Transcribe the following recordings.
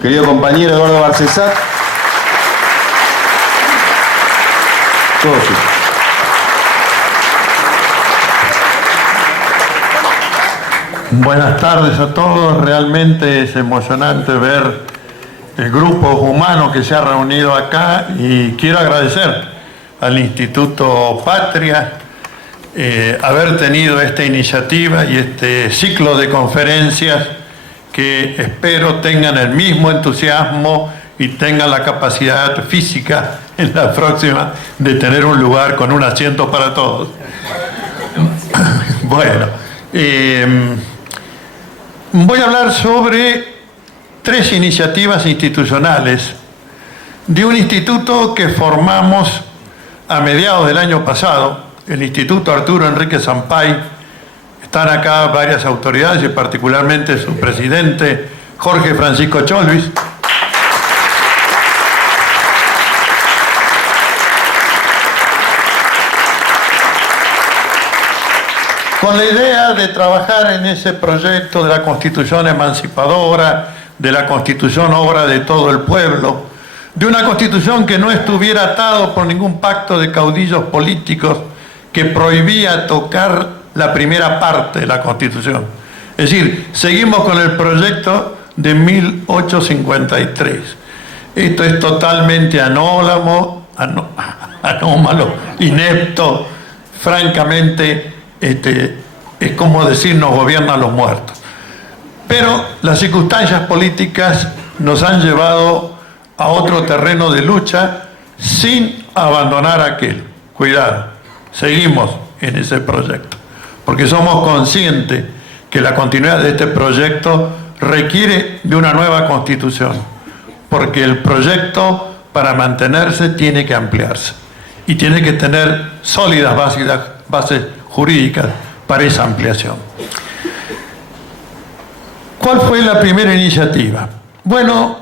Querido compañero Eduardo Barcesat. Todo sí. Buenas tardes a todos. Realmente es emocionante ver el grupo humano que se ha reunido acá y quiero agradecer al Instituto Patria haber tenido esta iniciativa y este ciclo de conferencias que espero tengan el mismo entusiasmo y tengan la capacidad física en la próxima de tener un lugar con un asiento para todos. Bueno, voy a hablar sobre 3 iniciativas institucionales de un instituto que formamos a mediados del año pasado, el Instituto Arturo Enrique Sampay. Están acá varias autoridades y particularmente su presidente, Jorge Francisco Cholvis. Con la idea de trabajar en ese proyecto de la Constitución emancipadora, de la Constitución obra de todo el pueblo, de una Constitución que no estuviera atado por ningún pacto de caudillos políticos que prohibía tocar la primera parte de la Constitución. Es decir, seguimos con el proyecto de 1853. Esto es totalmente anómalo, inepto, francamente, es como decir nos gobiernan los muertos. Pero las circunstancias políticas nos han llevado a otro terreno de lucha sin abandonar aquel. Cuidado, seguimos en ese proyecto, porque somos conscientes que la continuidad de este proyecto requiere de una nueva constitución, porque el proyecto para mantenerse tiene que ampliarse y tiene que tener sólidas bases jurídicas para esa ampliación. ¿Cuál fue la primera iniciativa? Bueno,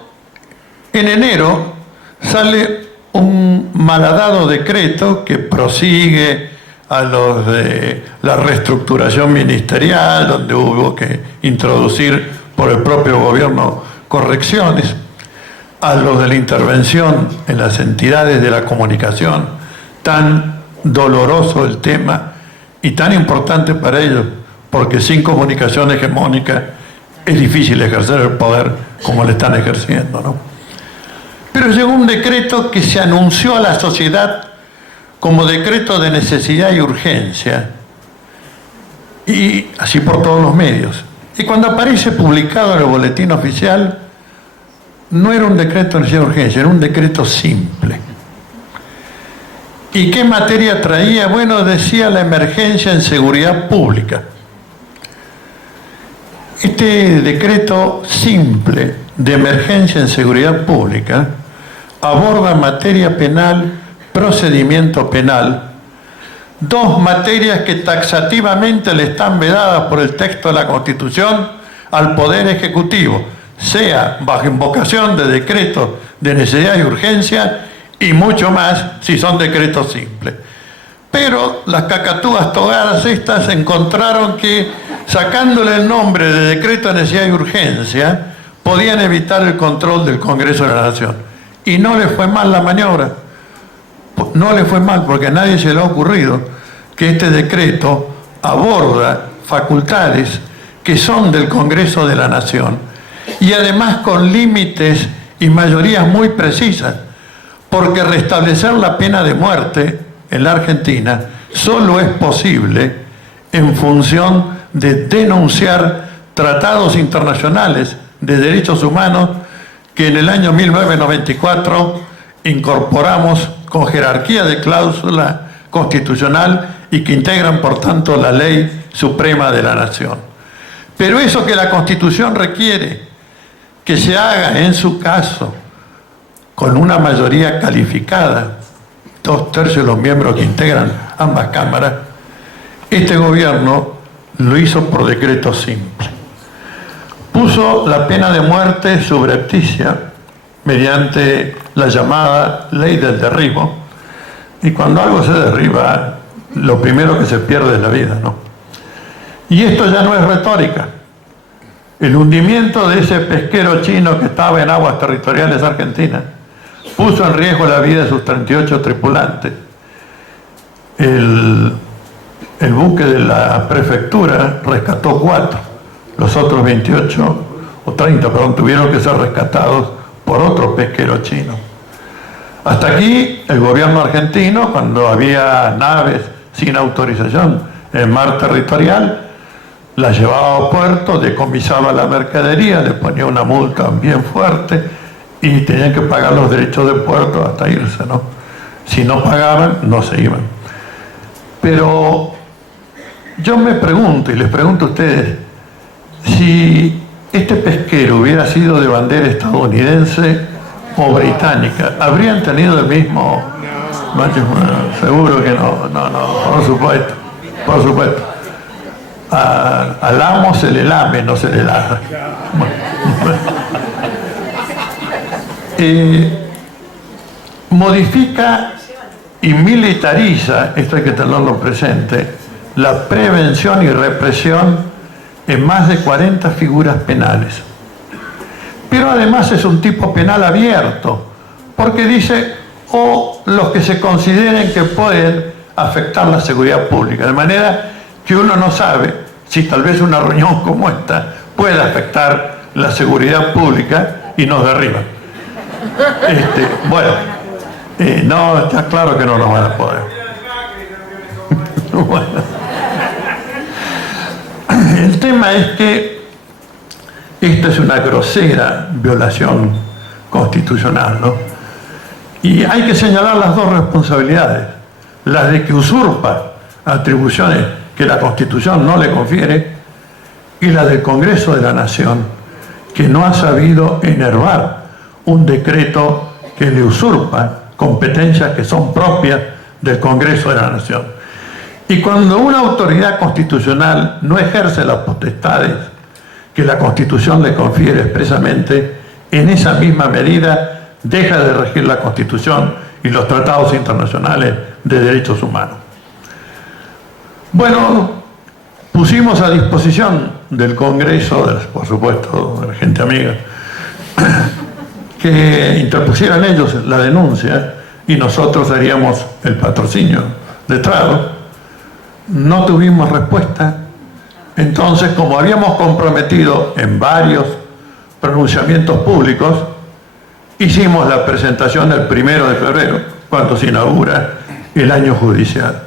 en enero sale un malhadado decreto que prosigue a los de la reestructuración ministerial, donde hubo que introducir por el propio gobierno correcciones, a los de la intervención en las entidades de la comunicación, tan doloroso el tema y tan importante para ellos, porque sin comunicación hegemónica es difícil ejercer el poder como le están ejerciendo, ¿no? Pero llegó un decreto que se anunció a la sociedad como decreto de necesidad y urgencia, y así por todos los medios. Y cuando aparece publicado en el boletín oficial, no era un decreto de necesidad y urgencia, era un decreto simple. ¿Y qué materia traía? Bueno, decía la emergencia en seguridad pública. Este decreto simple de emergencia en seguridad pública aborda materia penal, procedimiento penal, 2 materias que taxativamente le están vedadas por el texto de la Constitución al Poder Ejecutivo, sea bajo invocación de decretos de necesidad y urgencia y mucho más si son decretos simples. Pero las cacatúas togadas estas encontraron que sacándole el nombre de decreto de necesidad y urgencia podían evitar el control del Congreso de la Nación. Y no le fue mal la maniobra. No le fue mal porque a nadie se le ha ocurrido que este decreto aborda facultades que son del Congreso de la Nación y además con límites y mayorías muy precisas, porque restablecer la pena de muerte en la Argentina solo es posible en función de denunciar tratados internacionales de derechos humanos que en el año 1994 incorporamos con jerarquía de cláusula constitucional y que integran, por tanto, la ley suprema de la nación. Pero eso que la Constitución requiere que se haga, en su caso, con una mayoría calificada, 2/3 de los miembros que integran ambas cámaras, este gobierno lo hizo por decreto simple. Puso la pena de muerte subrepticia mediante la llamada ley del derribo, y cuando algo se derriba, lo primero que se pierde es la vida, ¿no? Y esto ya no es retórica. El hundimiento de ese pesquero chino que estaba en aguas territoriales argentinas puso en riesgo la vida de sus 38 tripulantes. El buque de la prefectura rescató 4, los otros 28 o 30, perdón, tuvieron que ser rescatados por otro pesquero chino. Hasta aquí el gobierno argentino, cuando había naves sin autorización en mar territorial, la llevaba a puerto, decomisaba la mercadería, le ponía una multa bien fuerte y tenían que pagar los derechos de puerto hasta irse, ¿no? Si no pagaban, no se iban. Pero yo me pregunto, y les pregunto a ustedes, si este pesquero hubiera sido de bandera estadounidense o británica, ¿habrían tenido el mismo? Bueno, seguro que no, por supuesto. Al amo se le lame, no se le ladra. Modifica y militariza, esto hay que tenerlo presente, la prevención y represión en más de 40 figuras penales. Pero además es un tipo penal abierto, porque dice, o los que se consideren que pueden afectar la seguridad pública, de manera que uno no sabe si tal vez una reunión como esta puede afectar la seguridad pública y nos derriban. No, está claro que no nos van a poder. Bueno. El tema es que esta es una grosera violación constitucional, ¿no? Y hay que señalar las dos responsabilidades, las de que usurpa atribuciones que la Constitución no le confiere y la del Congreso de la Nación, que no ha sabido enervar un decreto que le usurpa competencias que son propias del Congreso de la Nación. Y cuando una autoridad constitucional no ejerce las potestades que la Constitución le confiere expresamente, en esa misma medida deja de regir la Constitución y los tratados internacionales de derechos humanos. Bueno, pusimos a disposición del Congreso, por supuesto, de la gente amiga, que interpusieran ellos la denuncia y nosotros haríamos el patrocinio de trago. No tuvimos respuesta. Entonces, como habíamos comprometido en varios pronunciamientos públicos, hicimos la presentación el 1 de febrero, cuando se inaugura el año judicial.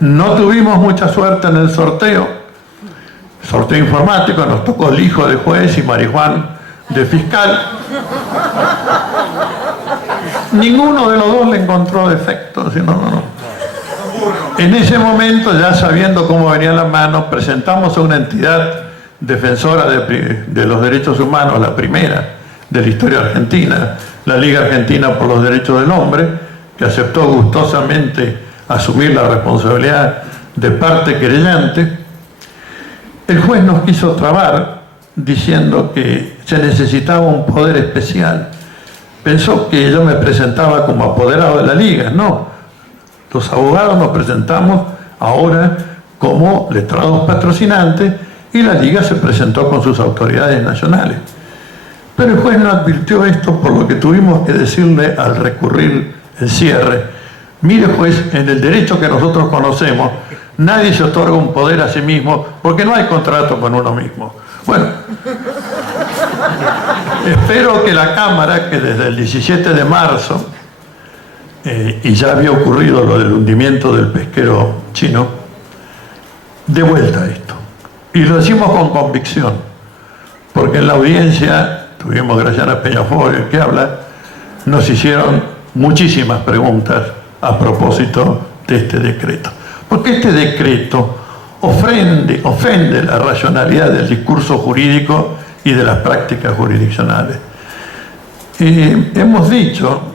No tuvimos mucha suerte en el sorteo informático, nos tocó el hijo de juez y Marijuán de fiscal. Ninguno de los dos le encontró defecto, no. En ese momento, ya sabiendo cómo venía la mano, presentamos a una entidad defensora de los derechos humanos, la primera de la historia argentina, la Liga Argentina por los Derechos del Hombre, que aceptó gustosamente asumir la responsabilidad de parte querellante. El juez nos quiso trabar diciendo que se necesitaba un poder especial. Pensó que yo me presentaba como apoderado de la Liga. No, los abogados nos presentamos ahora como letrados patrocinantes y la Liga se presentó con sus autoridades nacionales. Pero el juez no advirtió esto, por lo que tuvimos que decirle al recurrir el cierre: mire juez, en el derecho que nosotros conocemos, nadie se otorga un poder a sí mismo porque no hay contrato con uno mismo. Bueno, espero que la Cámara, que desde el 17 de marzo, y ya había ocurrido lo del hundimiento del pesquero chino, dé vuelta a esto. Y lo decimos con convicción, porque en la audiencia tuvimos Graciana Peñafort, que habla, nos hicieron muchísimas preguntas a propósito de este decreto. Porque este decreto ofende la racionalidad del discurso jurídico y de las prácticas jurisdiccionales. Hemos dicho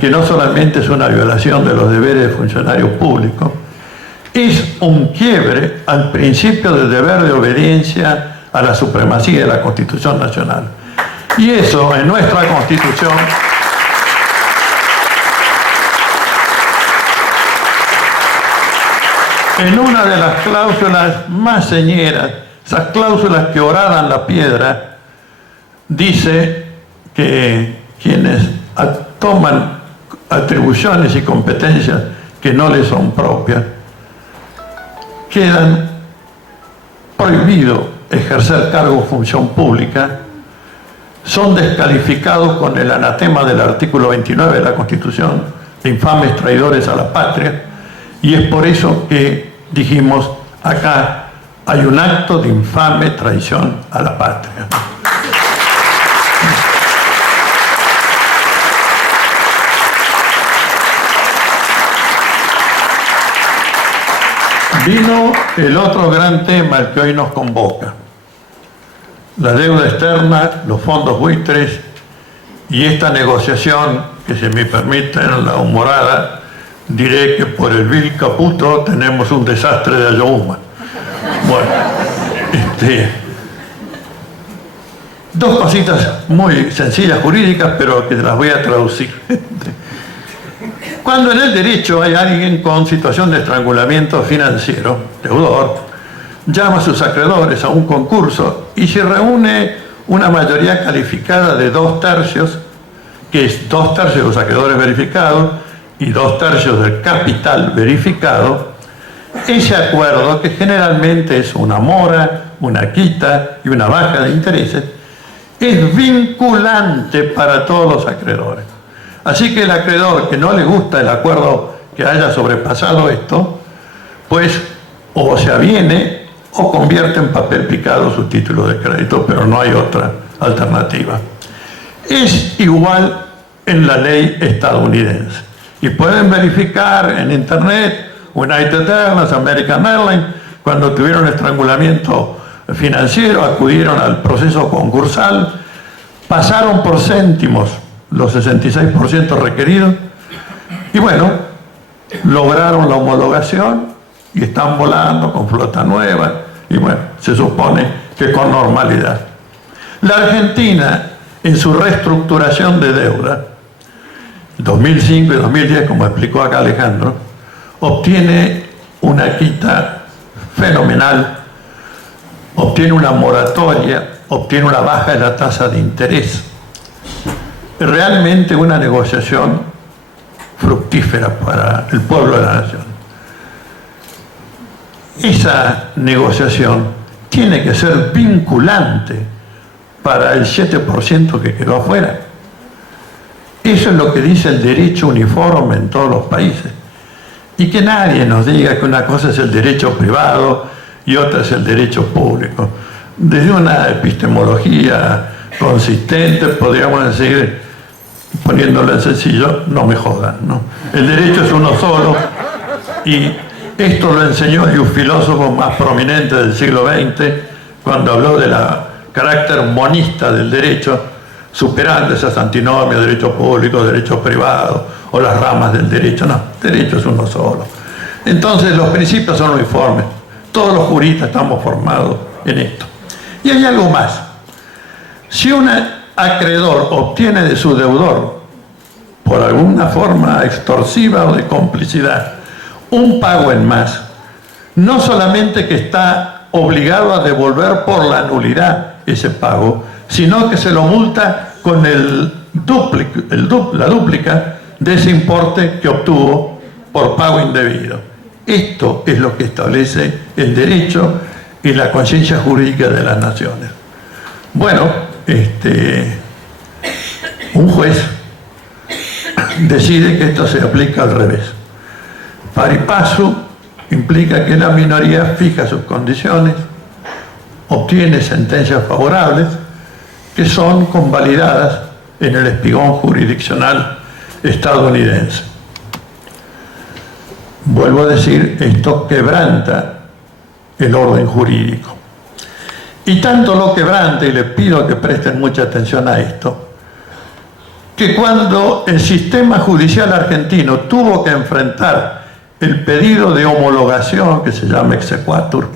que no solamente es una violación de los deberes de funcionarios públicos, es un quiebre al principio del deber de obediencia a la supremacía de la Constitución Nacional. Y eso en nuestra Constitución en una de las cláusulas más señeras, esas cláusulas que horadan la piedra, dice que quienes toman atribuciones y competencias que no les son propias, quedan prohibidos ejercer cargo o función pública, son descalificados con el anatema del artículo 29 de la Constitución, de infames traidores a la patria, y es por eso que dijimos, acá hay un acto de infame traición a la patria. Vino el otro gran tema, el que hoy nos convoca. La deuda externa, los fondos buitres y esta negociación, que si me permiten la humorada, diré que por el vil Caputo tenemos un desastre de Ayohuma. Bueno, dos cositas muy sencillas jurídicas, pero que las voy a traducir. Cuando en el derecho hay alguien con situación de estrangulamiento financiero, deudor, llama a sus acreedores a un concurso y se reúne una mayoría calificada de 2/3, que es 2/3 de los acreedores verificados y 2/3 del capital verificado. Ese acuerdo, que generalmente es una mora, una quita y una baja de intereses, es vinculante para todos los acreedores. Así que el acreedor que no le gusta el acuerdo que haya sobrepasado esto, pues o se aviene o convierte en papel picado su título de crédito, pero no hay otra alternativa. Es igual en la ley estadounidense. Y pueden verificar en internet, United Airlines, American Airlines, cuando tuvieron estrangulamiento financiero, acudieron al proceso concursal, pasaron por céntimos los 66% requeridos, y bueno, lograron la homologación y están volando con flota nueva, y bueno, se supone que con normalidad. La Argentina, en su reestructuración de deuda, 2005 y 2010, como explicó acá Alejandro, obtiene una quita fenomenal, obtiene una moratoria, obtiene una baja de la tasa de interés. Realmente una negociación fructífera para el pueblo de la nación. Esa negociación tiene que ser vinculante para el 7% que quedó afuera. Eso es lo que dice el derecho uniforme en todos los países. Y que nadie nos diga que una cosa es el derecho privado y otra es el derecho público. Desde una epistemología consistente podríamos decir, poniéndolo en sencillo, no me jodan, ¿no? El derecho es uno solo, y esto lo enseñó un filósofo más prominente del siglo XX cuando habló del carácter monista del derecho, superando esas antinomias, derecho público, derecho privado, o las ramas del derecho. No, derecho es uno solo. Entonces los principios son uniformes. Todos los juristas estamos formados en esto. Y hay algo más. Si un acreedor obtiene de su deudor, por alguna forma extorsiva o de complicidad, un pago en más, no solamente que está obligado a devolver por la nulidad ese pago, sino que se lo multa con la dúplica de ese importe que obtuvo por pago indebido. Esto es lo que establece el derecho y la conciencia jurídica de las naciones. Bueno, un juez decide que esto se aplica al revés. Pari passu implica que la minoría fija sus condiciones, obtiene sentencias favorables que son convalidadas en el espigón jurisdiccional estadounidense. Vuelvo a decir, esto quebranta el orden jurídico. Y tanto lo quebranta, y les pido que presten mucha atención a esto, que cuando el sistema judicial argentino tuvo que enfrentar el pedido de homologación, que se llama exequatur,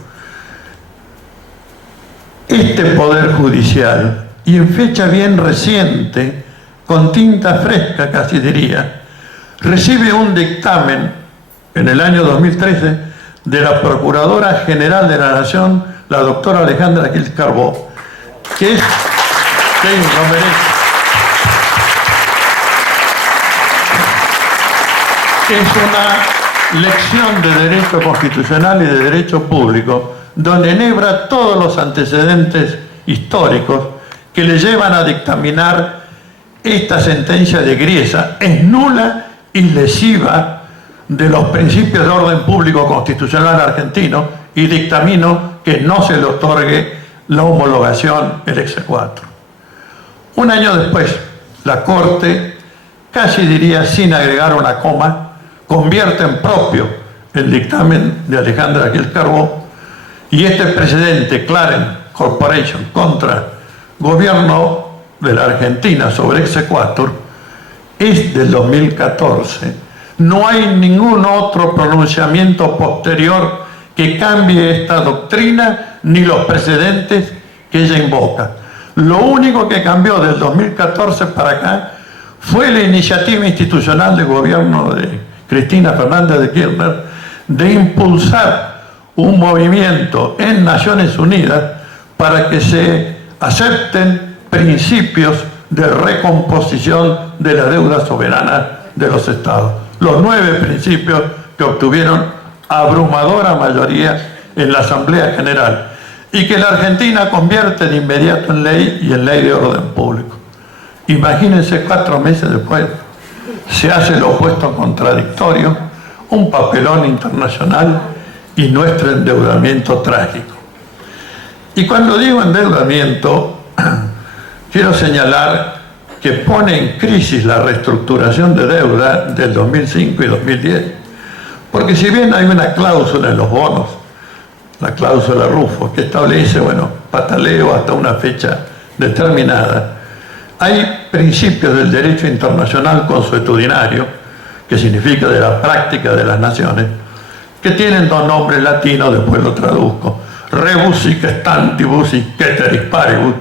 este Poder Judicial, y en fecha bien reciente, con tinta fresca casi diría, recibe un dictamen en el año 2013 de la Procuradora General de la Nación, la doctora Alejandra Gil Carbó, que es, que lo merece. Es una lección de derecho constitucional y de derecho público, donde enhebra todos los antecedentes históricos que le llevan a dictaminar esta sentencia de Griesa. Es nula y lesiva de los principios de orden público constitucional argentino y dictamino que no se le otorgue la homologación, el exequatur. Un año después, la Corte, casi diría sin agregar una coma, convierte en propio el dictamen de Alejandra Gil Carbó, y este precedente, Claren Corporation contra gobierno de la Argentina sobre exequatur, es del 2014. No hay ningún otro pronunciamiento posterior que cambie esta doctrina ni los precedentes que ella invoca. Lo único que cambió del 2014 para acá fue la iniciativa institucional del gobierno de Cristina Fernández de Kirchner de impulsar un movimiento en Naciones Unidas para que se acepten principios de recomposición de la deuda soberana de los estados. Los 9 principios que obtuvieron abrumadora mayoría en la Asamblea General y que la Argentina convierte de inmediato en ley y en ley de orden público. Imagínense, 4 meses después se hace lo opuesto contradictorio, un papelón internacional y nuestro endeudamiento trágico. Y cuando digo endeudamiento, quiero señalar que pone en crisis la reestructuración de deuda del 2005 y 2010. Porque si bien hay una cláusula en los bonos, la cláusula Rufo, que establece, bueno, pataleo hasta una fecha determinada, hay principios del derecho internacional consuetudinario, que significa de la práctica de las naciones, que tienen 2 nombres latinos, después lo traduzco, rebus sic stantibus y ceteris paribus,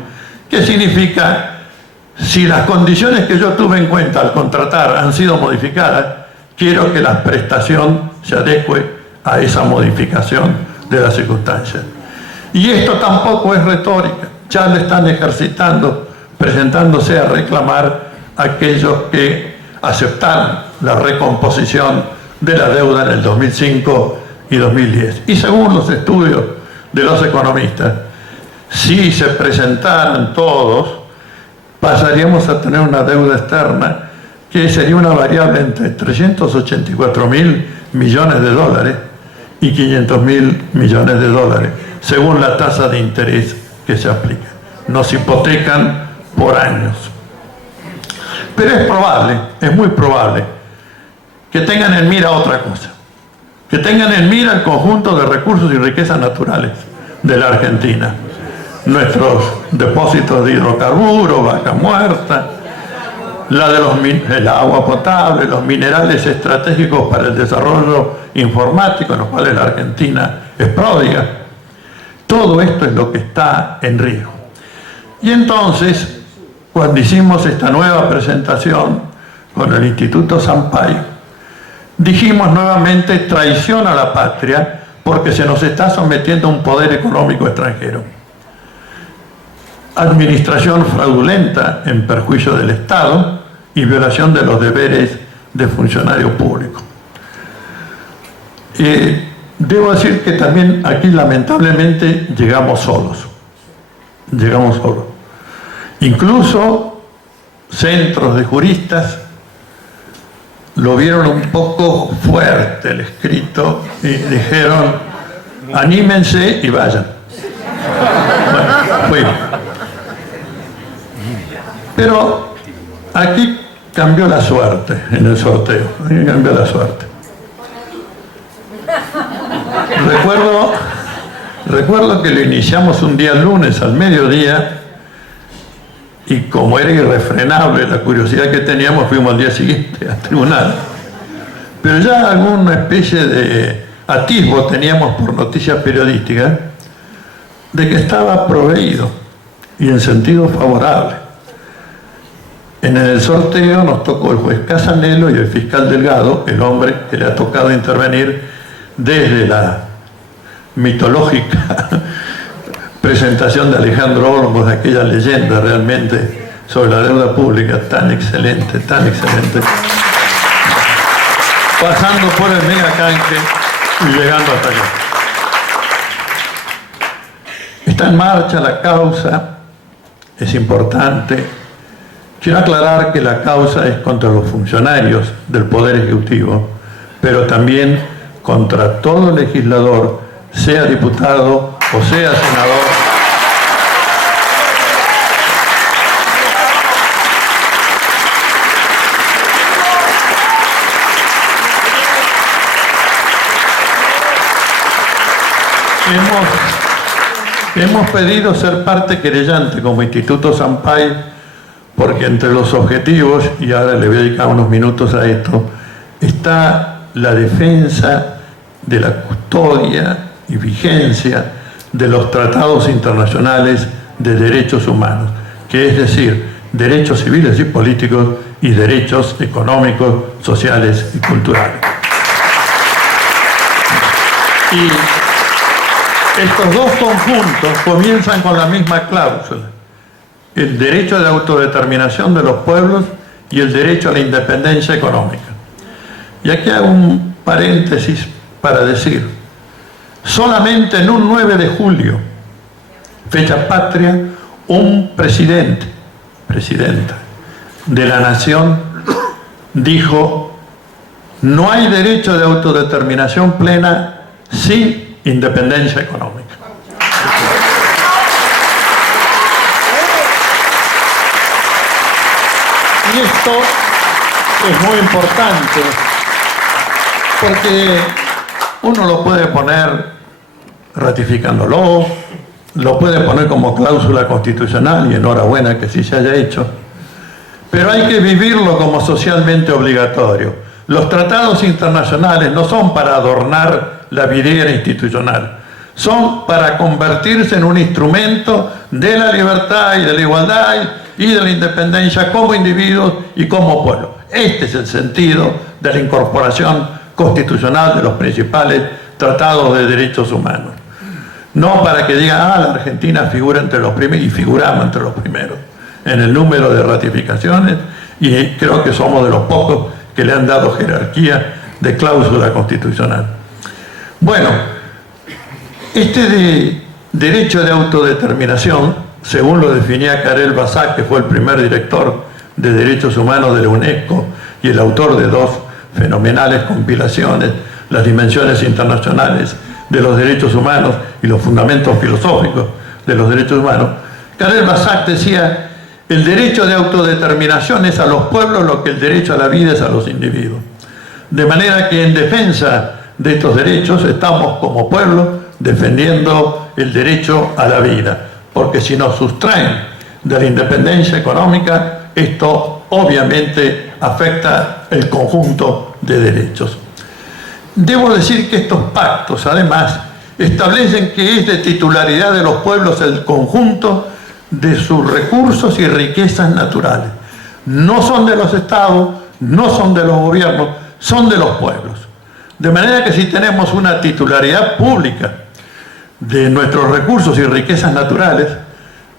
que significa, si las condiciones que yo tuve en cuenta al contratar han sido modificadas, quiero que la prestación se adecue a esa modificación de las circunstancias. Y esto tampoco es retórica, ya lo están ejercitando, presentándose a reclamar aquellos que aceptaron la recomposición de la deuda en el 2005 y 2010. Y según los estudios de los economistas, si se presentaran todos, pasaríamos a tener una deuda externa que sería una variable entre 384.000 millones de dólares y 500.000 millones de dólares, según la tasa de interés que se aplica. Nos hipotecan por años. Pero es probable, es muy probable, que tengan en mira otra cosa, que tengan en mira el conjunto de recursos y riquezas naturales de la Argentina. Nuestros depósitos de hidrocarburos, Vaca Muerta, el agua potable, los minerales estratégicos para el desarrollo informático, en los cuales la Argentina es pródiga. Todo esto es lo que está en riesgo. Y entonces, cuando hicimos esta nueva presentación con el Instituto Sampaio, dijimos nuevamente traición a la patria porque se nos está sometiendo a un poder económico extranjero. Administración fraudulenta en perjuicio del Estado y violación de los deberes de funcionario público. Debo decir que también aquí lamentablemente llegamos solos. Llegamos solos. Incluso centros de juristas lo vieron un poco fuerte el escrito y dijeron, anímense y vayan. Bueno, fuimos. Pero aquí cambió la suerte en el sorteo. Cambió la suerte. Recuerdo que lo iniciamos un día lunes al mediodía y como era irrefrenable la curiosidad que teníamos, fuimos al día siguiente al tribunal. Pero ya alguna especie de atisbo teníamos por noticias periodísticas de que estaba proveído y en sentido favorable. En el sorteo nos tocó el juez Casanelo y el fiscal Delgado, el hombre que le ha tocado intervenir desde la mitológica presentación de Alejandro Olmos, de aquella leyenda realmente sobre la deuda pública tan excelente, pasando por el megacanje y llegando hasta acá. Está en marcha la causa, es importante. Quiero aclarar que la causa es contra los funcionarios del Poder Ejecutivo, pero también contra todo legislador, sea diputado o sea senador. Hemos pedido ser parte querellante como Instituto Sampaio, porque entre los objetivos, y ahora le voy a dedicar unos minutos a esto, está la defensa de la custodia y vigencia de los tratados internacionales de derechos humanos, que es decir, derechos civiles y políticos y derechos económicos, sociales y culturales. Y estos dos conjuntos comienzan con la misma cláusula: el derecho de autodeterminación de los pueblos y el derecho a la independencia económica. Y aquí hago un paréntesis para decir, solamente en un 9 de julio, fecha patria, un presidenta de la nación dijo: no hay derecho de autodeterminación plena sin independencia económica. Y esto es muy importante porque uno lo puede poner ratificándolo, lo puede poner como cláusula constitucional y enhorabuena que sí se haya hecho, pero hay que vivirlo como socialmente obligatorio. Los tratados internacionales no son para adornar la vidriera institucional, son para convertirse en un instrumento de la libertad y de la igualdad y de la independencia como individuos y como pueblo. Este es el sentido de la incorporación constitucional de los principales tratados de derechos humanos. No para que digan, la Argentina figura entre los primeros, y figuramos entre los primeros en el número de ratificaciones, y creo que somos de los pocos que le han dado jerarquía de cláusula constitucional. Bueno, este derecho de autodeterminación, según lo definía Karel Basak, que fue el primer director de derechos humanos de la UNESCO y el autor de dos fenomenales compilaciones, Las dimensiones internacionales de los derechos humanos y los fundamentos filosóficos de los derechos humanos, Karel Basak decía: el derecho de autodeterminación es a los pueblos lo que el derecho a la vida es a los individuos. De manera que en defensa de estos derechos estamos como pueblo defendiendo el derecho a la vida, porque si nos sustraen de la independencia económica, esto obviamente afecta el conjunto de derechos. Debo decir que estos pactos, además, establecen que es de titularidad de los pueblos el conjunto de sus recursos y riquezas naturales. No son de los estados, no son de los gobiernos, son de los pueblos. De manera que si tenemos una titularidad pública de nuestros recursos y riquezas naturales,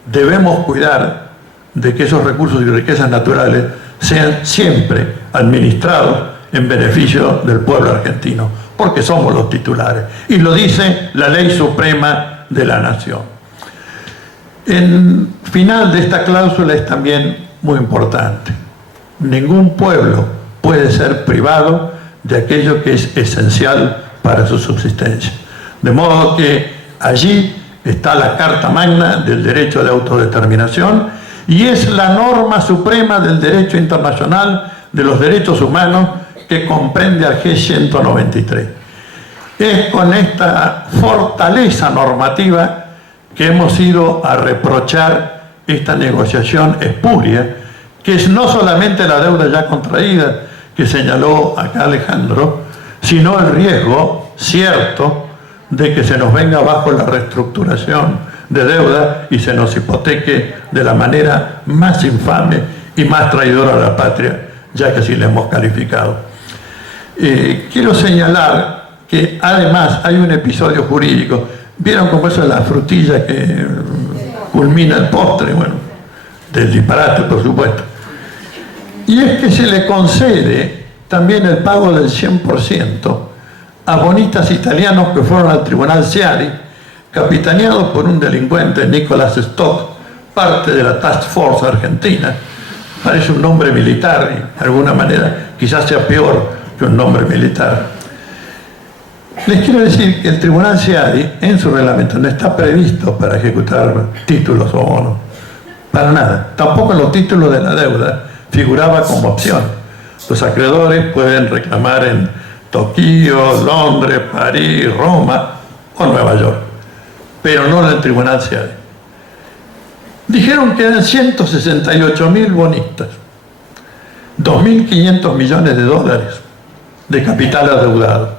debemos cuidar de que esos recursos y riquezas naturales sean siempre administrados en beneficio del pueblo argentino, porque somos los titulares. Y lo dice la ley suprema de la nación. El final de esta cláusula es también muy importante. Ningún pueblo puede ser privado de aquello que es esencial para su subsistencia. De modo que allí está la Carta Magna del derecho de autodeterminación, y es la norma suprema del derecho internacional de los derechos humanos que comprende al G193. Es con esta fortaleza normativa que hemos ido a reprochar esta negociación espuria, que es no solamente la deuda ya contraída que señaló acá Alejandro, sino el riesgo cierto de que se nos venga abajo la reestructuración de deuda y se nos hipoteque de la manera más infame y más traidora a la patria, ya que así la hemos calificado. Quiero señalar que además hay un episodio jurídico. ¿Vieron cómo eso es la frutilla que culmina el postre? Bueno, del disparate, por supuesto. Y es que se le concede también el pago del 100% a bonistas italianos que fueron al tribunal Ciari, capitaneados por un delincuente, Nicolas Stock, parte de la Task Force argentina. Parece un nombre militar y de alguna manera quizás sea peor que un nombre militar. Les quiero decir que el tribunal Ciari en su reglamento no está previsto para ejecutar títulos o bonos, para nada. Tampoco los títulos de la deuda figuraba como opción. Los acreedores pueden reclamar en Tokio, Londres, París, Roma o Nueva York, pero no en el tribunal Ciari. Dijeron que eran 168.000 bonistas, 2.500 millones de dólares de capital adeudado.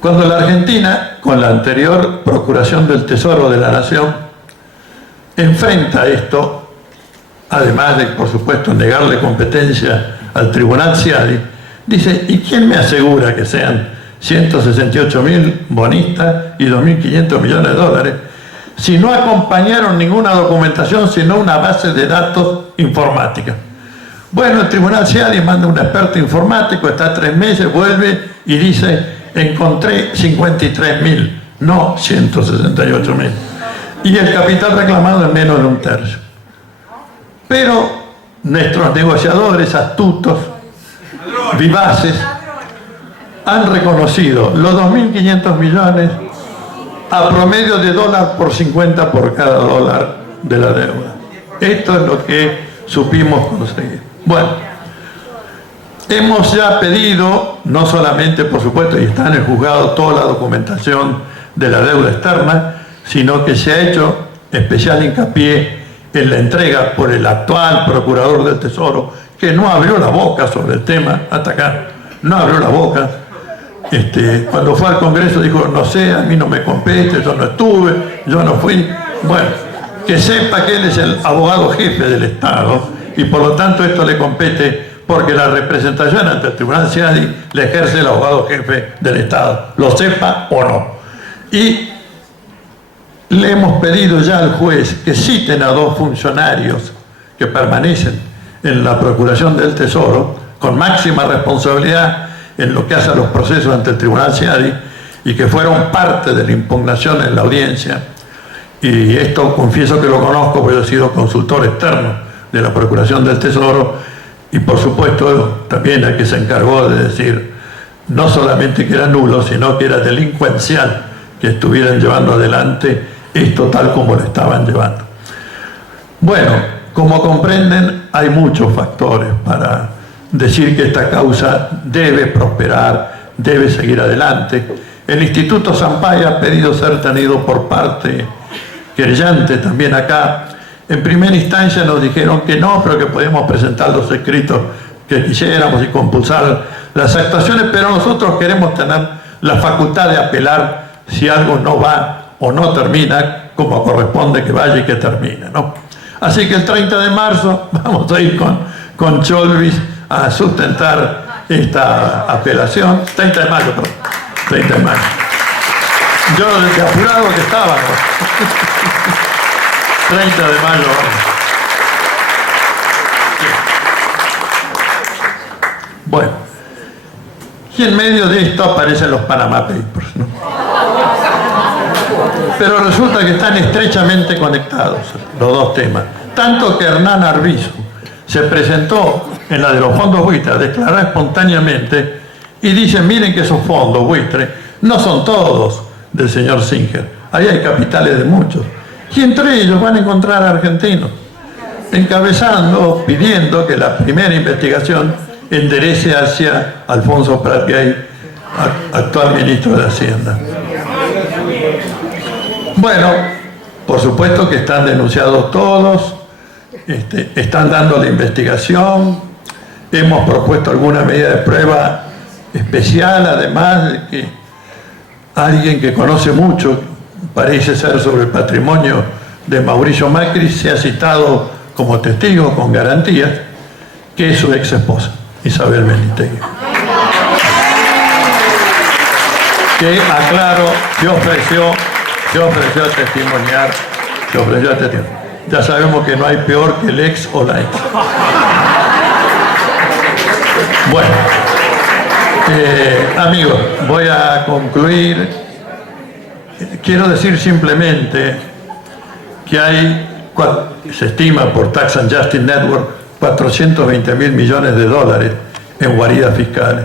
Cuando la Argentina, con la anterior Procuración del Tesoro de la Nación, enfrenta esto, además de, por supuesto, negarle competencia al tribunal Ciari, dice, ¿y quién me asegura que sean 168.000 bonistas y 2.500 millones de dólares si no acompañaron ninguna documentación, sino una base de datos informática? Bueno, el tribunal Ciari manda un experto informático, está 3 meses, vuelve y dice, encontré 53.000, no 168.000. Y el capital reclamado es menos de un tercio. Pero nuestros negociadores astutos, vivaces, han reconocido los 2.500 millones a promedio de dólar por 50 por cada dólar de la deuda. Esto es lo que supimos conseguir. Bueno, hemos ya pedido, no solamente, por supuesto, y está en el juzgado toda la documentación de la deuda externa, sino que se ha hecho especial hincapié en la entrega por el actual procurador del Tesoro, que no abrió la boca sobre el tema hasta acá, no abrió la boca. Cuando fue al Congreso dijo, no sé, a mí no me compete, yo no estuve, yo no fui. Bueno, que sepa que él es el abogado jefe del Estado y por lo tanto esto le compete porque la representación ante el tribunal Ciari le ejerce el abogado jefe del Estado, lo sepa o no. Y le hemos pedido ya al juez que citen a 2 funcionarios que permanecen en la Procuración del Tesoro con máxima responsabilidad en lo que hace a los procesos ante el tribunal Ciari y que fueron parte de la impugnación en la audiencia. Y esto confieso que lo conozco porque he sido consultor externo de la Procuración del Tesoro y por supuesto también el que se encargó de decir no solamente que era nulo, sino que era delincuencial que estuvieran llevando adelante esto tal como lo estaban llevando. Bueno, como comprenden, hay muchos factores para decir que esta causa debe prosperar, debe seguir adelante. El Instituto Sampaio ha pedido ser tenido por parte querellante también acá. En primera instancia nos dijeron que no, pero que podemos presentar los escritos que quisiéramos y compulsar las actuaciones, pero nosotros queremos tener la facultad de apelar si algo no va o no termina como corresponde que vaya y que termine, ¿no? Así que el 30 de marzo vamos a ir con Cholvis a sustentar esta apelación. 30 de mayo, perdón. 30 de mayo. Yo desde apurado que estaba, ¿no? 30 de mayo, vamos. Bueno. Y en medio de esto aparecen los Panama Papers, ¿no? Pero resulta que están estrechamente conectados los 2 temas. Tanto que Hernán Arbizu se presentó en la de los fondos buitres a declarar espontáneamente y dice, miren que esos fondos buitres no son todos del señor Singer. Ahí hay capitales de muchos. Y entre ellos van a encontrar argentinos, encabezando, pidiendo que la primera investigación enderece hacia Alfonso Prat Gay, actual ministro de Hacienda. Bueno, por supuesto que están denunciados todos, están dando la investigación, hemos propuesto alguna medida de prueba especial, además de que alguien que conoce mucho, parece ser sobre el patrimonio de Mauricio Macri, se ha citado como testigo con garantías, que es su ex esposa, Isabel Benítez. Que, aclaro, se ofreció a testimoniar, Ya sabemos que no hay peor que el ex o la ex. Bueno, amigos, voy a concluir. Quiero decir simplemente que se estima por Tax and Justice Network 420.000 millones de dólares en guaridas fiscales.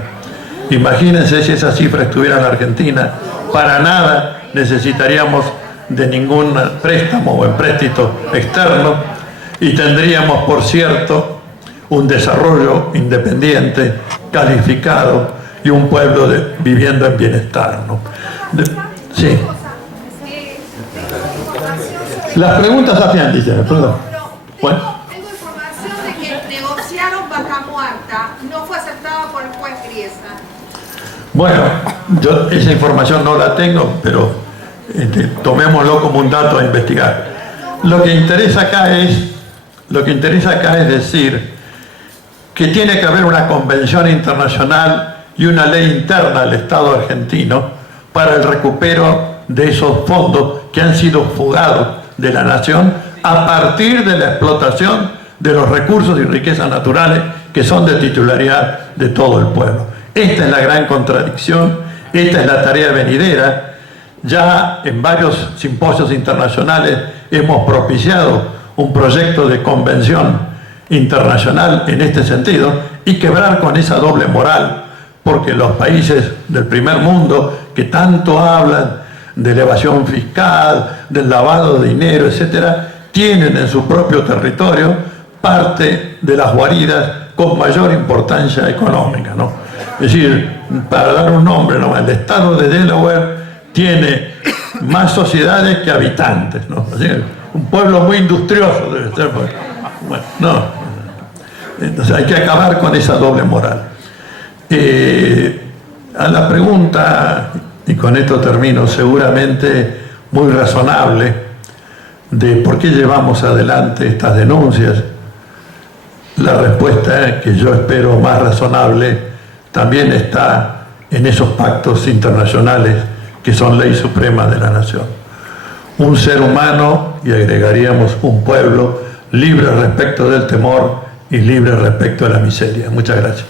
Imagínense si esa cifra estuviera en la Argentina, para nada necesitaríamos de ningún préstamo o empréstito externo y tendríamos, por cierto, un desarrollo independiente, calificado y un pueblo viviendo en bienestar, ¿no? Sí. Las preguntas hacían, dicen, perdón. Bueno. Tengo información de que negociaron vaca muerta, no fue aceptada por el juez Griesa. Bueno, yo esa información no la tengo, pero tomémoslo como un dato a investigar. Lo que interesa acá es decir que tiene que haber una convención internacional y una ley interna del Estado argentino para el recupero de esos fondos que han sido fugados de la nación a partir de la explotación de los recursos y riquezas naturales que son de titularidad de todo el pueblo. Esta es la gran contradicción, esta es la tarea venidera. Ya en varios simposios internacionales hemos propiciado un proyecto de convención internacional en este sentido y quebrar con esa doble moral, porque los países del primer mundo que tanto hablan de la evasión fiscal, del lavado de dinero, etcétera, tienen en su propio territorio parte de las guaridas con mayor importancia económica, ¿no? Es decir, para dar un nombre, ¿no?, el estado de Delaware tiene más sociedades que habitantes, ¿no? Es decir, un pueblo muy industrioso debe ser. Bueno, no. Entonces hay que acabar con esa doble moral. A la pregunta, y con esto termino, seguramente muy razonable, de por qué llevamos adelante estas denuncias, la respuesta, que yo espero más razonable, también está en esos pactos internacionales que son ley suprema de la nación. Un ser humano, y agregaríamos un pueblo, libre respecto del temor y libre respecto de la miseria. Muchas gracias.